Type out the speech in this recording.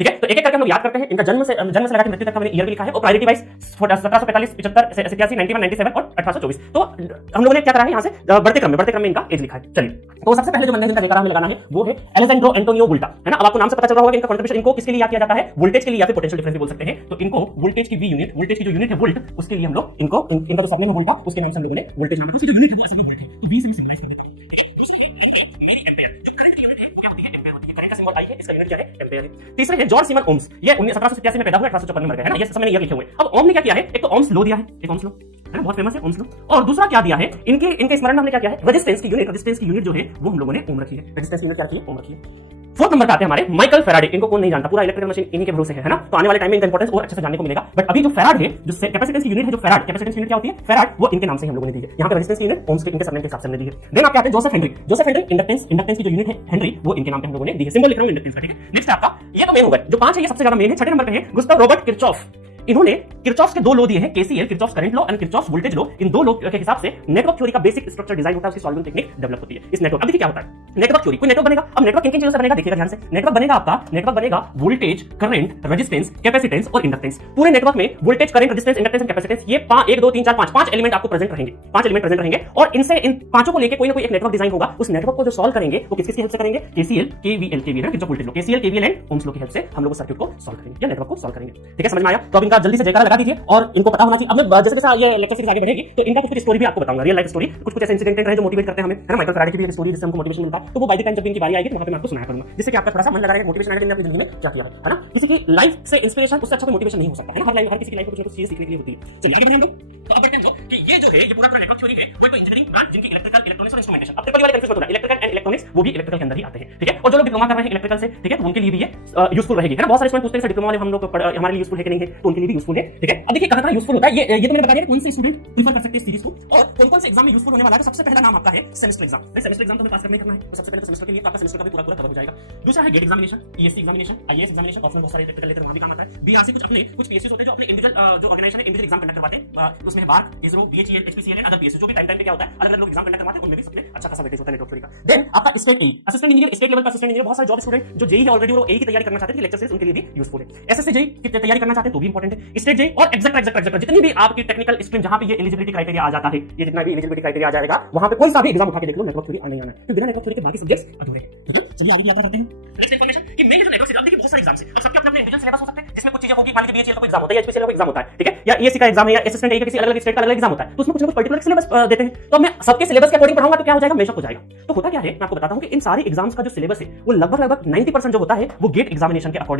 ठीक है, तो एक एक करके हम लोग याद करते हैं। इनका जन्म से लगा के मृत्यु तक का मैंने ईयर भी लिखा है और प्रायोरिटी वाइज 1745, 75, 87, 91, 97 और 1824। तो हम लोगों ने क्या करा है यहाँ से बढ़ते क्रम में इनका एज लिखा है। चलिए, तो सबसे पहले जो बंदा जिनका लेकर हमें लगाना है वो है अलेजेंड्रो एंटोनियो वोल्टा, है ना। अब आपको नाम से पता चल रहा होगा इनका कंट्रीब्यूशन, इनको किसके लिए याद किया जाता है, वोल्टेज के लिए या फिर पोटेंशियल डिफरेंस भी बोल सकते हैं। तो इनको वोल्टेज की वी यूनिट, वोल्टेज की जो यूनिट है वोल्ट, उसके लिए हम लोग इनको इनका जो सरनेम है वोल्टा, उसके नाम से हम लोगों ने वोल्टेज नाम है, उसकी जो यूनिट है वो ऐसे वोल्ट है। तो वी से भी सिंबलाइज कर देते हैं। तीसरे है जॉर्ज सीमन ओम्स, ये 1787 में पैदा हुए, 1854 में मर गए, है ना। ये सब मैंने ईयर लिखे हुए। अब ओम ने क्या किया है, एक तो ओम्स लॉ दिया है, एक ओम्स लॉ है ना, बहुत फेमस है ओम्स लॉ। और दूसरा क्या दिया है, इनके स्मरण में हमने क्या किया है, रेजिस्टेंस की यूनिट जो है वो हम लोगों ने ओम रखी है। रेजिस्टेंस की यूनिट क्या रखी है, ओम रखी है। फोर्थ नंबर पे आते हैं हमारे माइकल फैराडे, इनको कौन नहीं जानता, पूरा इलेक्ट्रिकल मशीन इन्हीं के भरोसे है ना। तो आने वाले टाइम में इनका इंपॉर्टेंस और अच्छे से जानने को मिलेगा। बट अभी जो फैराड है, जो कैपेसिटेंस की यूनिट है, जो फैराड कैपेसिटेंस यूनिट क्या होती है, फैराड, वो इनके नाम से हम लोगों ने दी है। यहाँ पे रेजिस्टेंस की यूनिट ओम्स के इनके सरनेम के हिसाब से हमने दी है। देन आपके आते हैं जोसेफ हेनरी, इंडक्टेंस की जो यूनिट है हेनरी, वो इनके नाम पे हम लोगों ने दी है। सिंबल लिख रहा हूं इंडक्टेंस का, ठीक है। नेक्स्ट आपका ये तो मेन होगा, जो 5 है ये सबसे ज्यादा मेन है। छठे नंबर पे है गुस्ताव रॉबर्ट किरचॉफ, इन्होंने किरचॉफ के 2 लॉ दिए हैं, KCL Kirchhoff current law and Kirchhoff voltage law. In 2 law के हिसाब से नेटवर्क थ्योरी का बेसिक स्ट्रक्चर डिजाइन होता है, उसकी सॉल्विंग टेक्निक डेवलप होती है इस नेटवर्क। अब देखिए क्या होता है नेटवर्क थ्योरी, कोई नेटवर्क बनेगा। अब नेटवर्क किन किन चीजों से बनेगा, देखिएगा ध्यान से। नेटवर्क बनेगा आपका, नेटवर्क बनेगा वोल्टेज, करंट, रेजिस्टेंस, कैपेसिटेंस और इंडक्टेंस। पूरे नेटवर्क में voltage, current, resistance, inductance and capacitance, ये 1 2 3 4 5 एलिमेंट आपको प्रेजेंट रहेंगे, 5 एलिमेंट प्रेजेंट रहेंगे। और इनसे इन पांचों को लेकर कोई ना कोई एक नेटवर्क डिजाइन होगा। उस नेटवर्क को जो सॉल्व करेंगे वो किसकी हेल्प से करेंगे, KCL, KVL, KVL Kirchhoff voltage law, KCL, KVL and Ohm's law की हेल्प से हम लोग उस सर्किट को सॉल्व करेंगे या नेटवर्क को सॉल्व करेंगे। ठीक है, समझ में आया। तो अब इनका जल्दी से जयकारा लगा दीजिए और इनको पता होना चाहिए। अब मैं जैसे जैसे ये लेक्चर सीरीज आगे बढ़ेगी तो इनका कुछ स्टोरी भी आपको बताऊंगा, रियल लाइफ स्टोरी, कुछ ऐसे इंसिडेंट रहे जो मोटिवेट करते हैं हमें, है ना। माइकल फैराडे की भी एक स्टोरी जिससे हमको मोटिवेशन मिलता है। तो वो बाय द टाइम जब इनकी बारी आएगी तो वहां पे मैं आपको सुनाया करूंगा, जिससे कि आपका थोड़ा सा मन लगा रहेगा, मोटिवेशन आएगा अपनी जिंदगी में क्या किया है ना। किसी की लाइफ से इंस्पिरेशन, उससे अच्छा कोई मोटिवेशन नहीं हो सकता, है ना। हर किसी की लाइफ में कुछ ना कुछ चीज सीखने के लिए होती है। चलिए आगे बढ़ें हम लोग। तो अब बढ़ते हैं कि ये जो है ये पूरा नेटवर्क थ्योरी है, वो तो इंजीनियरिंग ब्रांच जिनकी इलेक्ट्रिकल, इलेक्ट्रॉनिक्स और इंस्ट्रूमेंटेशन। अब ट्रिपल वाले कंफ्यूज मत होना, इलेक्ट्रिकल एंड इलेक्ट्रॉनिक्स वो भी इलेक्ट्रिकल के अंदर ही आते हैं, ठीक है। और जो लोग डिप्लोमा कर रहे हैं इलेक्ट्रिकल से, ठीक है, तो उनके लिए भी ये यूजफुल रहेगी, है ना। बहुत सारे स्टूडेंट पूछते हैं डिप्लोमा वाले हम लोग हमारे लिए यूजफुल है कि नहीं है, तो उनके लिए भी यूजफुल है, ठीक है। अब देखिए कहां यूजफुल होता है, ये तो मैंने बता दिया कौन से स्टूडेंट प्रीफर कर सकते हैं सीरीज को और कौन-कौन से एग्जाम में यूजफुल होने वाला है। तो सबसे पहला नाम आपका है सेमेस्टर एग्जाम। सेमेस्टर एग्जाम तो पास करना है, तो सबसे पहले सेमेस्टर के लिए आपका सेमेस्टर का भी पूरा कवर हो जाएगा। दूसरा है GATE examination, ESC examination, IAS examination, optional बहुत सारे इलेक्ट्रिकल लेते हैं, वहां भी काम आता है। बीआरसी कुछ पीएससी होते हैं जो अपने इंडिविजुअल जो ऑर्गेनाइजेशन है इंडिविजुअल एग्जाम कंडक्ट करवाते हैं, उसमें है BARC, ISRO, BHEL, HPCL and other PSC, जो भी टाइम पे क्या होता है अलग-अलग लोग एग्जाम कंडक्ट करवाते हैं, उनमें भी सबसे अच्छा खासा वेटेज होता है नेटवर्क थ्योरी का। देन आपका स्टेट ई, असिस्टेंट इंजीनियर, स्टेट लेवल का असिस्टेंट इंजीनियर, बहुत सारे जॉब स्टूडेंट जो जेईई है ऑलरेडी वो एई की तैयारी करना चाहते हैं, लेक्चर सीरीज उनके लिए भी यूजफुल है। एसएससी जेईई की तैयारी करना चाहते हैं तो भी इंपॉर्टेंट है। स्टेट जेईई और एग्जैक्ट जितनी भी आपकी टेक्निकल स्ट्रीम जहां पे ये एलिजिबिलिटी क्राइटेरिया आ जाता है, ये जितना भी एलिजिबिलिटी क्राइटेरिया आ जाएगा वहां पे कोई सा भी एग्जाम उठा के देख लो, नेटवर्क थ्योरी आना ही आना है। तो बिना नेटवर्क थ्योरी के बाकी सब्जेक्ट्स अधूरे हैं। चलिए आगे बात करते हैं। नेक्स्ट इन्फॉर्मेशन कि मेन जो नेटवर्क, अब देखिए बहुत सारे एग्जाम्स हैं, अब सबके अपने इंडिविजुअल सिलेबस हो सकते हैं, जिसमें कुछ चीजें होगी, मान लीजिए बीएचईएल का कोई एग्जाम होता है, एचपीसीएल का कोई एग्जाम होता है, ठीक है, या ईएससी का एग्जाम है या असिस्टेंट एई का किसी अलग-अलग स्टेट का अलग एग्जाम होता है, तो उसमें कुछ ना कुछ पर्टिकुलर सिलेबस देते हैं। तो मैं सबके सिलेबस के अकॉर्डिंग पढ़ाऊंगा तो क्या हो जाएगा, मेशअप हो जाएगा। तो होता क्या है मैं आपको बताता हूं कि इन सारे एग्जाम्स का जो सिलेबस है वो लगभग 90% जो होता है वो गेट एग्जामिनेशन के अकॉर्डिंग